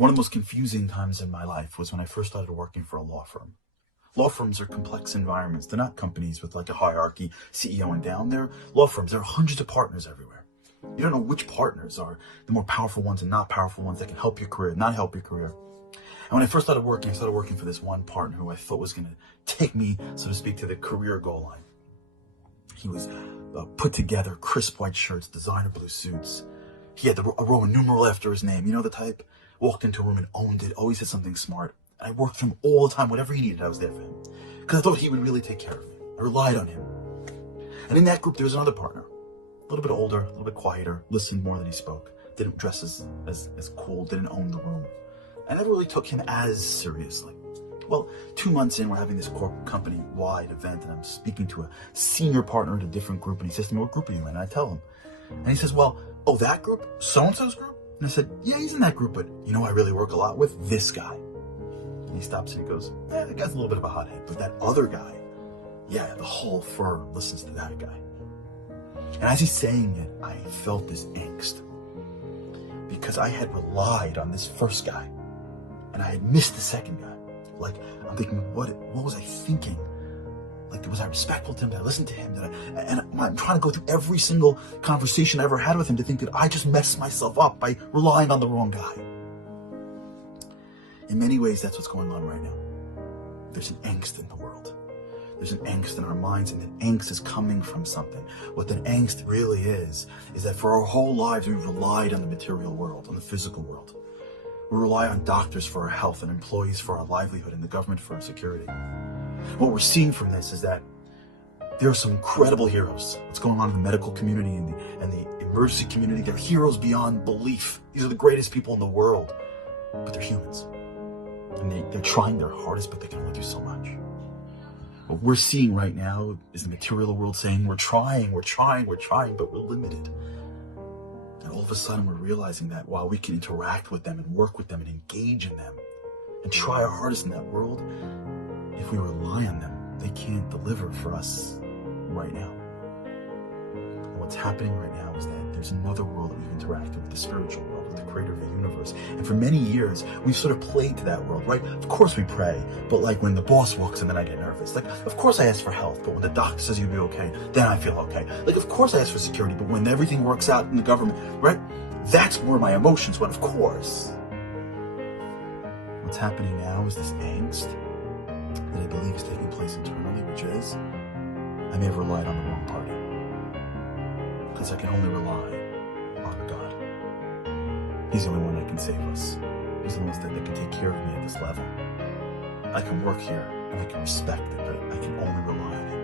One of the most confusing times in my life was when I first started working for a law firm. Law firms are complex environments. They're not companies with like a hierarchy, CEO and down. They're law firms. There are hundreds of partners everywhere. You don't know which partners are the more powerful ones and not powerful ones that can help your career, not help your career. And when I first started working, I started working for this one partner who I thought was going to take me, so to speak, to the career goal line. He was put together, crisp white shirts, designer blue suits. He had a Roman numeral after his name. You know the type? Walked into a room and owned it, always had something smart. And I worked for him all the time. Whatever he needed, I was there for him. Because I thought he would really take care of me. I relied on him. And in that group, there was another partner. A little bit older, a little bit quieter, listened more than he spoke. Didn't dress as cool, didn't own the room. I never really took him as seriously. Well, 2 months in, we're having this company-wide event, and I'm speaking to a senior partner in a different group, and he says to me, "What group are you in?" And I tell him. And he says, "Well, oh, that group? So-and-so's group?" And I said, "Yeah, he's in that group, but you know I really work a lot with? This guy." And he stops and he goes, "That guy's a little bit of a hothead, but that other guy, yeah, the whole firm listens to that guy." And as he's saying it, I felt this angst because I had relied on this first guy and I had missed the second guy. Like, I'm thinking, what was I thinking? Like, was I respectful to him? Did I listen to him? And I'm trying to go through every single conversation I ever had with him to think that I just messed myself up by relying on the wrong guy. In many ways, that's what's going on right now. There's an angst in the world. There's an angst in our minds, and that angst is coming from something. What that angst really is that for our whole lives, we've relied on the material world, on the physical world. We rely on doctors for our health and employees for our livelihood and the government for our security. What we're seeing from this is that there are some incredible heroes. What's going on in the medical community and the emergency community, they're heroes beyond belief. These are the greatest people in the world, but they're humans. And they're trying their hardest, but they can only do so much. What we're seeing right now is the material world saying, we're trying, but we're limited. And all of a sudden we're realizing that while we can interact with them and work with them and engage in them and try our hardest in that world, if we rely on them, they can't deliver for us right now. And what's happening right now is that there's another world that we've interacted with, the spiritual world, with the creator of the universe. And for many years, we've sort of played to that world, right? Of course we pray, but like when the boss walks in, then I get nervous. Like, of course I ask for health, but when the doctor says you'll be okay, then I feel okay. Like, of course I ask for security, but when everything works out in the government, right? That's where my emotions went, of course. What's happening now is this angst that I believe is taking place internally, which is, I may have relied on the wrong party. Because I can only rely on God. He's the only one that can save us. He's the one that can take care of me at this level. I can work here and I can respect it, but I can only rely on Him.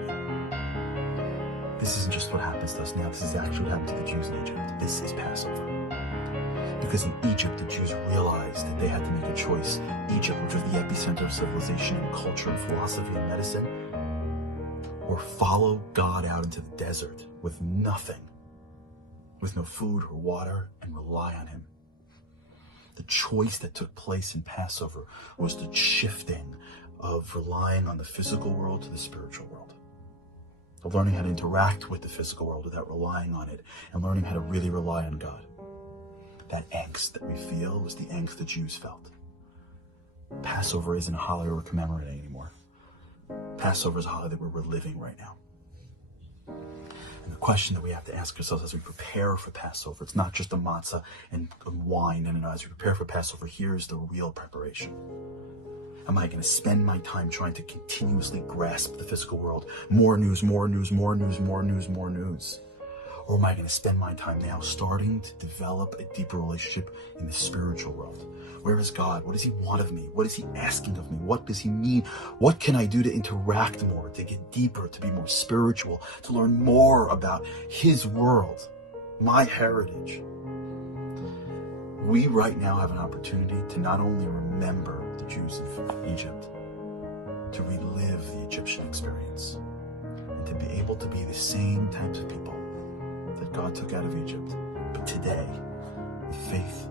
This isn't just what happens to us now. This is actually what happened to the Jews in Egypt. This is Passover. Because in Egypt, the Jews realized that they had to make a choice. Egypt, which was the epicenter of civilization and culture and philosophy and medicine, or follow God out into the desert with nothing, with no food or water, and rely on Him. The choice that took place in Passover was the shifting of relying on the physical world to the spiritual world, of learning how to interact with the physical world without relying on it, and learning how to really rely on God. That angst that we feel was the angst the Jews felt. Passover isn't a holiday we're commemorating anymore. Passover is a holiday we're reliving right now. And the question that we have to ask ourselves as we prepare for Passover, it's not just the matzah and wine. No. As we prepare for Passover, here's the real preparation. Am I going to spend my time trying to continuously grasp the physical world? More news, more news, more news, more news, more news. Or am I going to spend my time now starting to develop a deeper relationship in the spiritual world? Where is God? What does He want of me? What is He asking of me? What does He mean? What can I do to interact more, to get deeper, to be more spiritual, to learn more about His world, my heritage? We right now have an opportunity to not only remember the Jews of Egypt, to relive the Egyptian experience, and to be able to be the same types of people that God took out of Egypt, but today, with faith,